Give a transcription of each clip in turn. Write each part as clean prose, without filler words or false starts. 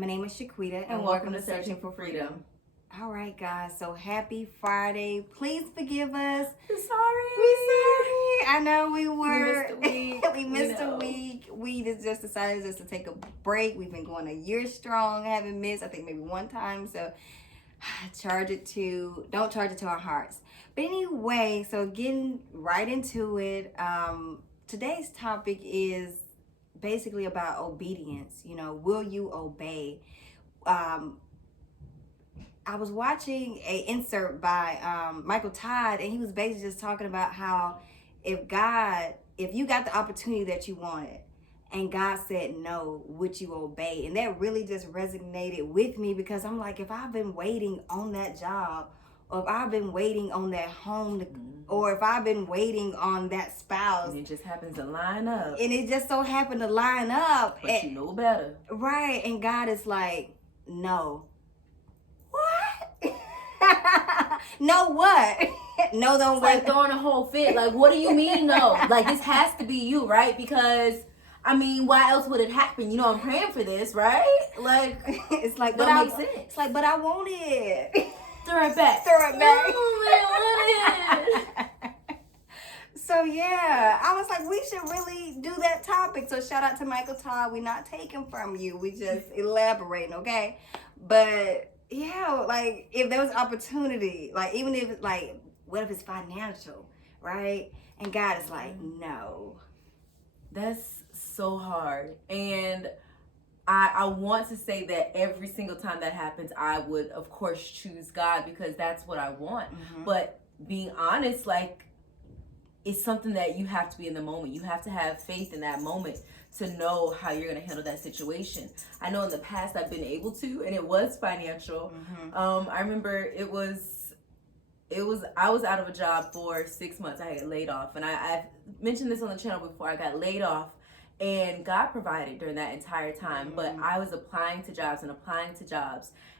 My name is Shaquita, and welcome to Searching for Freedom. All right, guys. So happy Friday. Please forgive us. We're sorry. I know we were. We missed a week. We missed a week. We just decided just to take a break. We've been going a year strong. Haven't missed, I think, maybe one time. So don't charge it to our hearts. But anyway, so getting right into it. Today's topic is basically about obedience. Will you obey? I was watching a insert by Michael Todd, and he was basically just talking about how if you got the opportunity that you wanted and God said no, would you obey? And that really just resonated with me, because I'm like, if I've been waiting on that job, or if I've been waiting on that home, or if I've been waiting on that spouse. And it just happens to line up. And it just so happened to line up. But you know better. Right. And God is like, no. What? No what? No, don't it's wait. Like throwing a whole fit. Like, what do you mean no? Like, this has to be you, right? Because, I mean, why else would it happen? I'm praying for this, right? Like, it's like, but don't make sense. It's like, but I want it. Throw it back. Oh, man, So yeah, I was like, we should really do that topic. So shout out to Michael Todd. We're not taking from you. We just elaborating, okay? But yeah, like if there was opportunity, like even if like, what if it's financial, right? And God is like, no. That's so hard. And I want to say that every single time that happens, I would, of course, choose God because that's what I want. Mm-hmm. But being honest, like, it's something that you have to be in the moment. You have to have faith in that moment to know how you're going to handle that situation. I know in the past I've been able to, and it was financial. Mm-hmm. I remember I was out of a job for 6 months. I got laid off, and I've mentioned this on the channel before. I got laid off, and God provided during that entire time. Mm-hmm. But I was applying to jobs,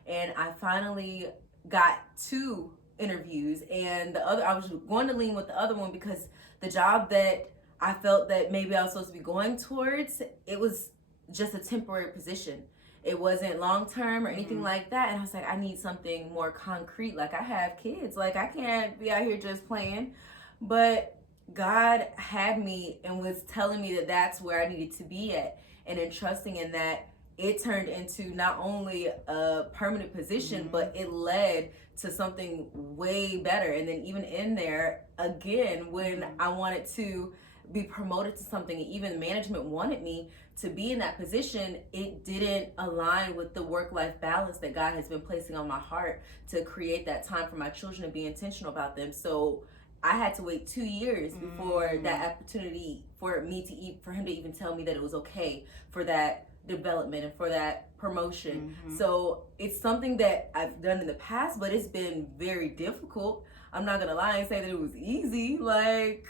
and I finally got 2 interviews, and I was going to lean with the other one because the job that I felt that maybe I was supposed to be going towards, it was just a temporary position. It wasn't long term or anything Mm-hmm. like that. And I was like, I need something more concrete. Like, I have kids. Like, I can't be out here just playing. But God had me and was telling me that that's where I needed to be at. And in trusting in that, it turned into not only a permanent position, Mm-hmm. but it led to something way better. And then even in there, again, when Mm-hmm. I wanted to be promoted to something, and even management wanted me to be in that position, it didn't align with the work-life balance that God has been placing on my heart to create that time for my children and be intentional about them. So I had to wait 2 years before that opportunity for him to even tell me that it was okay for that development and for that promotion. Mm-hmm. So it's something that I've done in the past, but it's been very difficult. I'm not gonna lie and say that it was easy. Like,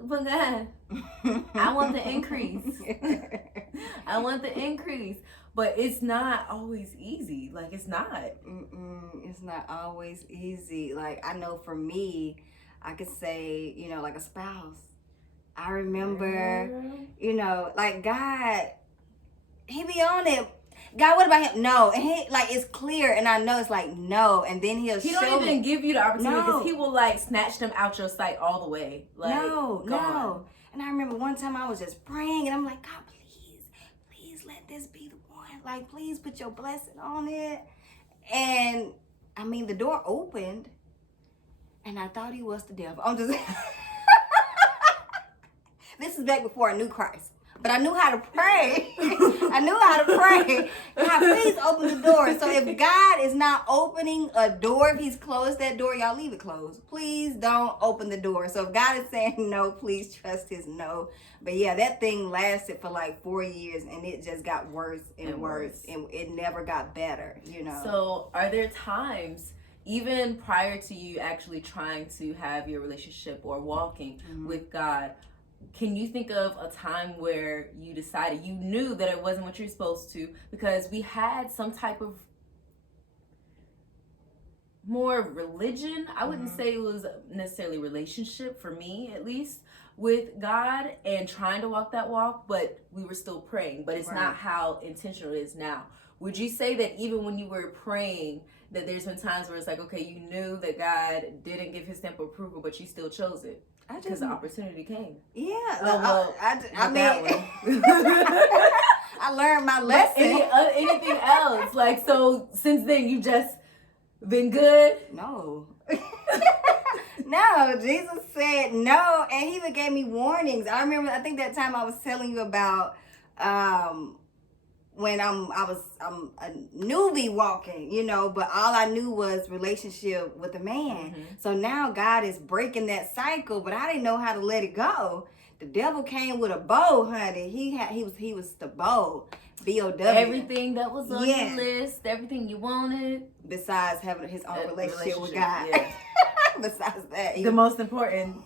but God, I want the increase. I want the increase. But it's not always easy. Like, it's not. It's not always easy. Like, I know for me, I could say, like a spouse. I remember, like God, he be on it. God, what about him? No. And he, like, it's clear, and I know it's like, no. And then he don't even give you the opportunity because No. he will, like, snatch them out your sight all the way. Like, No. gone. And I remember one time I was just praying, and I'm like, God, please let this be the one. Like, please put your blessing on it. And, I mean, the door opened, and I thought he was the devil. I'm just... This is back before I knew Christ. But I knew how to pray. God, please open the door. So if God is not opening a door, if he's closed that door, y'all leave it closed. Please don't open the door. So if God is saying no, please trust his no. But yeah, that thing lasted for like 4 years, and it just got worse and worse. And it never got better, So are there times, even prior to you actually trying to have your relationship or walking with God, can you think of a time where you decided, you knew that it wasn't what you're supposed to, because we had some type of more religion? I wouldn't say it was necessarily relationship for me, at least, with God and trying to walk that walk, but we were still praying. But it's not how intentional it is now. Would you say that even when you were praying, that there's been times where it's like, okay, you knew that God didn't give his stamp of approval, but you still chose it because the opportunity came? Yeah. I mean, I learned my lesson. Anything else? Like, so since then, you just been good? No. No, Jesus said no, and he even gave me warnings. I remember, I think that time I was telling you about when I'm a newbie walking, you know, but all I knew was relationship with a man. So now God is breaking that cycle, but I didn't know how to let it go. The devil came with a bow, honey. He was the bow. B-O-W. Everything that was on your list, everything you wanted. Besides having his own relationship with God. Yeah. Besides that. The most important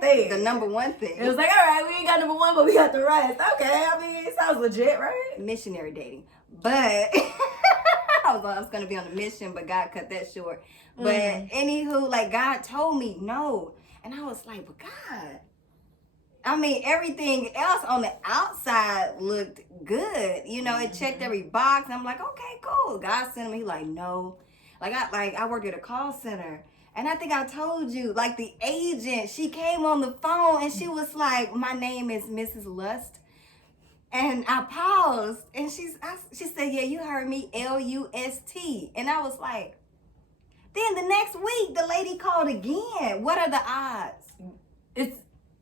thing. The number one thing. It was like, all right, we ain't got number one, but we got the rest. Okay, I mean, it sounds legit, right? Missionary dating. But I was going to be on a mission, but God cut that short. But anywho, like God told me no. And I was like, but God. I mean, everything else on the outside looked good. You know, it checked every box. And I'm like, okay, cool. God sent me like, no. I worked at a call center. And I think I told you, like the agent, she came on the phone and she was like, my name is Mrs. Lust. And I paused and she said, yeah, you heard me, L-U-S-T. And I was like, then the next week, the lady called again. What are the odds?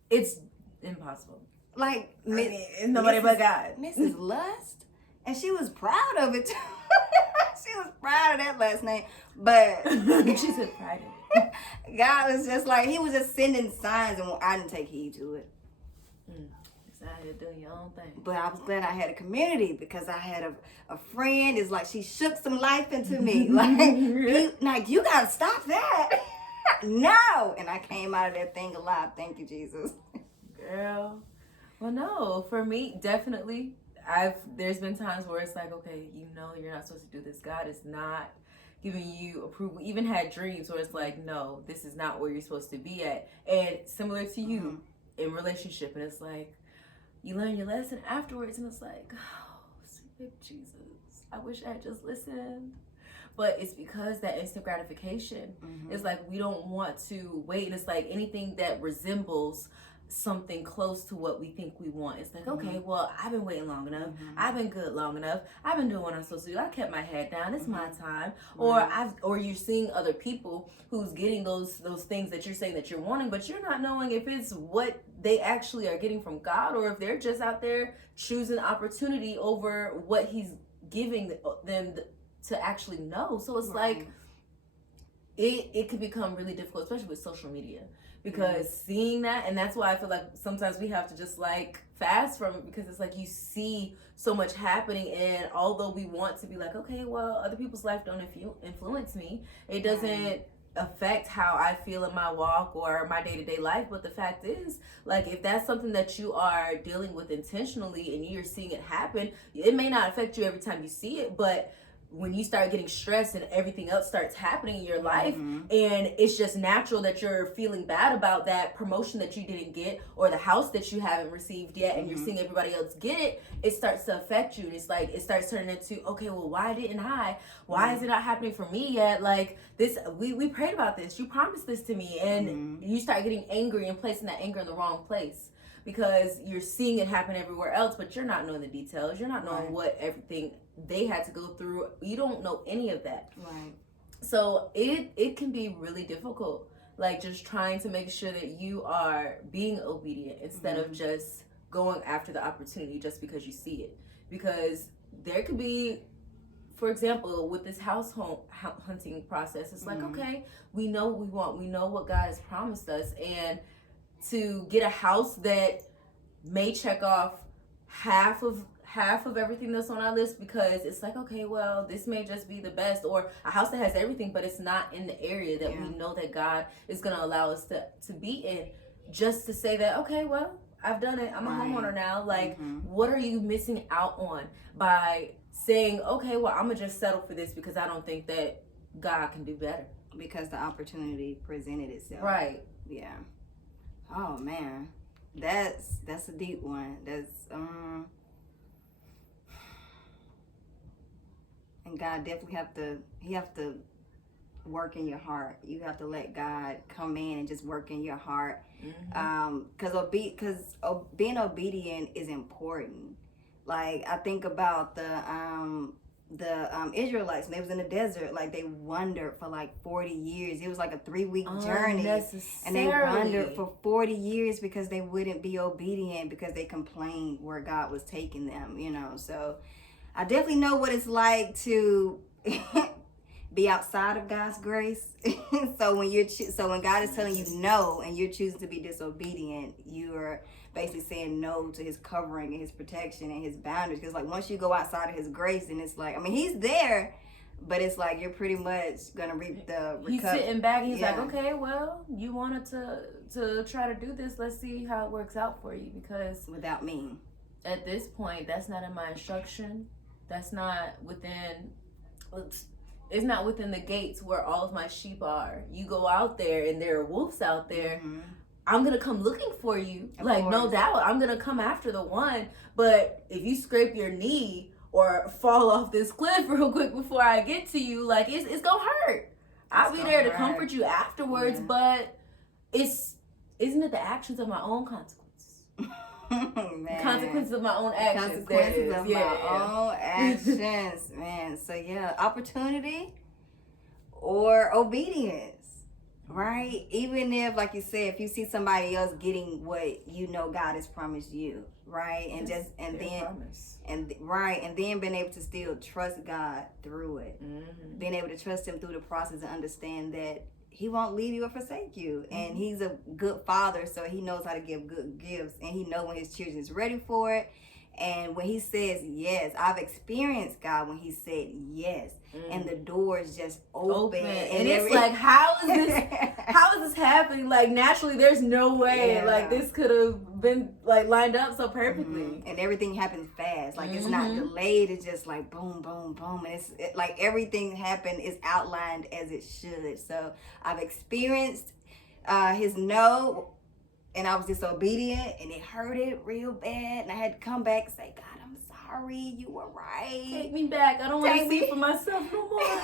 It's impossible. Like, it's nobody but God. Mrs. Lust? And she was proud of it too. She was proud of that last name. But she said proud of it. God was just like, he was just sending signs and I didn't take heed to it. It's out here doing your own thing. But I was glad I had a community because I had a friend. It's like she shook some life into me. Like, you gotta stop that. No. And I came out of that thing alive. Thank you, Jesus. Girl. Well, no, for me, definitely. There's been times where it's like, okay, you know you're not supposed to do this. God is not giving you approval. Even had dreams where it's like, no, this is not where you're supposed to be at. And similar to you in relationship, and it's like you learn your lesson afterwards, and it's like, oh, sweet Jesus, I wish I had just listened. But it's because that instant gratification. It's like we don't want to wait, and it's like anything that resembles something close to what we think we want. It's like, okay, well, I've been waiting long enough. I've been good long enough. I've been doing what I'm supposed to do. I kept my head down. It's my time. Or you're seeing other people who's getting those things that you're saying that you're wanting, but you're not knowing if it's what they actually are getting from God or if they're just out there choosing opportunity over what he's giving them to actually know. So it's like it can become really difficult, especially with social media. Because seeing that, and that's why I feel like sometimes we have to just like fast from it, because it's like you see so much happening, and although we want to be like, okay, well, other people's life don't influence me, it doesn't affect how I feel in my walk or my day-to-day life. But the fact is, like, if that's something that you are dealing with intentionally and you're seeing it happen, it may not affect you every time you see it, but when you start getting stressed and everything else starts happening in your life, and it's just natural that you're feeling bad about that promotion that you didn't get or the house that you haven't received yet, and you're seeing everybody else get it, it starts to affect you. And it's like, it starts turning into, okay, well, why didn't I? Why is it not happening for me yet? Like this, we prayed about this. You promised this to me. And you start getting angry and placing that anger in the wrong place, because you're seeing it happen everywhere else, but you're not knowing the details. You're not knowing what everything they had to go through. You don't know any of that. Right. So it can be really difficult, like just trying to make sure that you are being obedient instead of just going after the opportunity just because you see it. Because there could be, for example, with this house hunting process, it's like, okay, we know what we want. We know what God has promised us. And to get a house that may check off half of everything that's on our list, because it's like, okay, well, this may just be the best, or a house that has everything but it's not in the area that we know that God is going to allow us to be in, just to say that, okay, well, I've done it, I'm a homeowner now. Like, what are you missing out on by saying, okay, well, I'm gonna just settle for this because I don't think that God can do better, because the opportunity presented itself. Right. Yeah. Oh man. That's a deep one. And God definitely have to work in your heart. You have to let God come in and just work in your heart. Because being obedient is important. Like, I think about the Israelites, when they was in the desert, like they wandered for like 40 years. It was like a 3-week journey, and they wandered for 40 years because they wouldn't be obedient, because they complained where God was taking them, so I definitely know what it's like to be outside of God's grace. So when God is telling you no and you're choosing to be disobedient, you're basically saying no to his covering and his protection and his boundaries. Because like once you go outside of his grace, and it's like, I mean, he's there, but it's like you're pretty much gonna reap the recovery. He's sitting back. He's like, okay, well, you wanted to try to do this. Let's see how it works out for you. Because without me, at this point, that's not in my instruction. That's not within. It's not within the gates where all of my sheep are. You go out there and there are wolves out there. I'm going to come looking for you. Of course. No doubt. I'm going to come after the one. But if you scrape your knee or fall off this cliff real quick before I get to you, like it's going to hurt. I'll be there to comfort you afterwards. But isn't it the actions of my own consequences? Consequences of my own actions. Consequences of my own actions, man. So opportunity or obedience, right? Even if, like you said, if you see somebody else getting what God has promised you, right? And then being able to still trust God through it, being able to trust him through the process and understand that he won't leave you or forsake you. And he's a good father, so he knows how to give good gifts, and he knows when his children is ready for it. And when he says yes, I've experienced God when he said yes, and the doors just open. And it's like, how is this happening? Like, naturally, there's no way like this could have been like lined up so perfectly. And everything happens fast. Like, it's not delayed. It's just like boom, boom, boom. And it's like everything happened is outlined as it should. So I've experienced his no, and I was disobedient, and it hurted real bad. And I had to come back and say, God, I'm sorry. You were right. Take me back. I don't want to see for myself no more.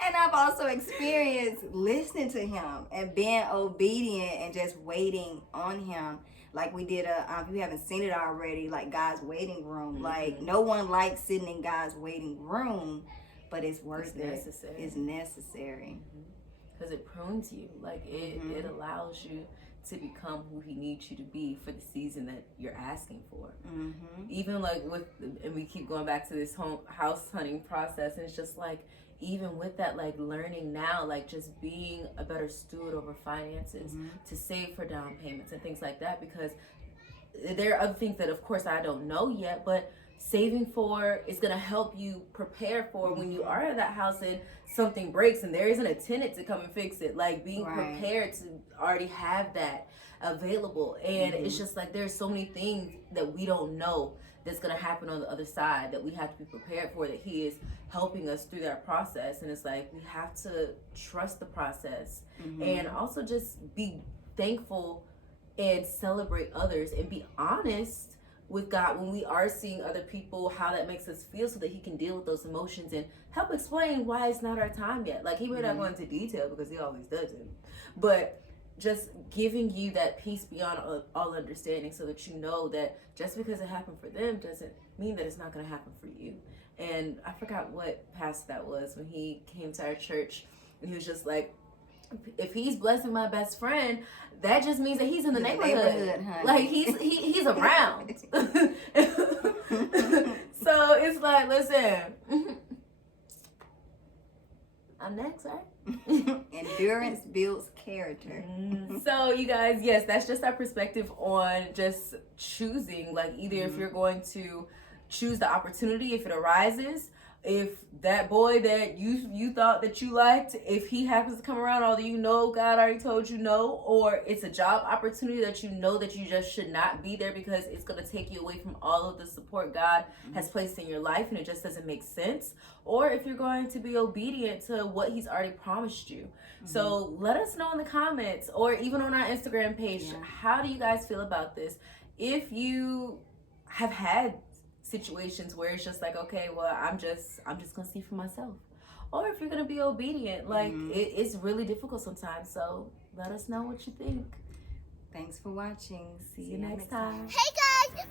And I've also experienced listening to him and being obedient and just waiting on him. Like we did if you haven't seen it already, like God's waiting room. Like, no one likes sitting in God's waiting room, but it's worth it. It's necessary. Because it prunes you. Like, it allows you to become who he needs you to be for the season that you're asking for. Even like and we keep going back to this house hunting process, and it's just like, even with that, like learning now, like just being a better steward over finances, to save for down payments and things like that, because there are other things that of course I don't know yet, but saving for is going to help you prepare for when you are at that house and something breaks and there isn't a tenant to come and fix it. Like, being prepared to already have that available. And it's just like, there's so many things that we don't know that's going to happen on the other side that we have to be prepared for, that he is helping us through that process. And it's like, we have to trust the process and also just be thankful and celebrate others and be honest with God when we are seeing other people, how that makes us feel, so that he can deal with those emotions and help explain why it's not our time yet. Like, he may not go into detail because he always doesn't, but just giving you that peace beyond all understanding, so that you know that just because it happened for them doesn't mean that it's not going to happen for you. And I forgot what pastor that was when he came to our church, and he was just like, if he's blessing my best friend, that just means that he's in the neighborhood. Like, he's around. So it's like, listen, I'm next, right? Endurance builds character. So you guys, yes, that's just our perspective on just choosing. Like, either if you're going to choose the opportunity if it arises, If that boy that you thought that you liked, if he happens to come around, although you know God already told you no, or it's a job opportunity that you know that you just should not be there because it's going to take you away from all of the support God has placed in your life and it just doesn't make sense, or if you're going to be obedient to what he's already promised you. So let us know in the comments or even on our Instagram page, how do you guys feel about this? If you have had situations where it's just like, okay, well, I'm just gonna see for myself, or if you're gonna be obedient, like it's really difficult sometimes. So let us know what you think. Thanks for watching. See you next time. Hey guys,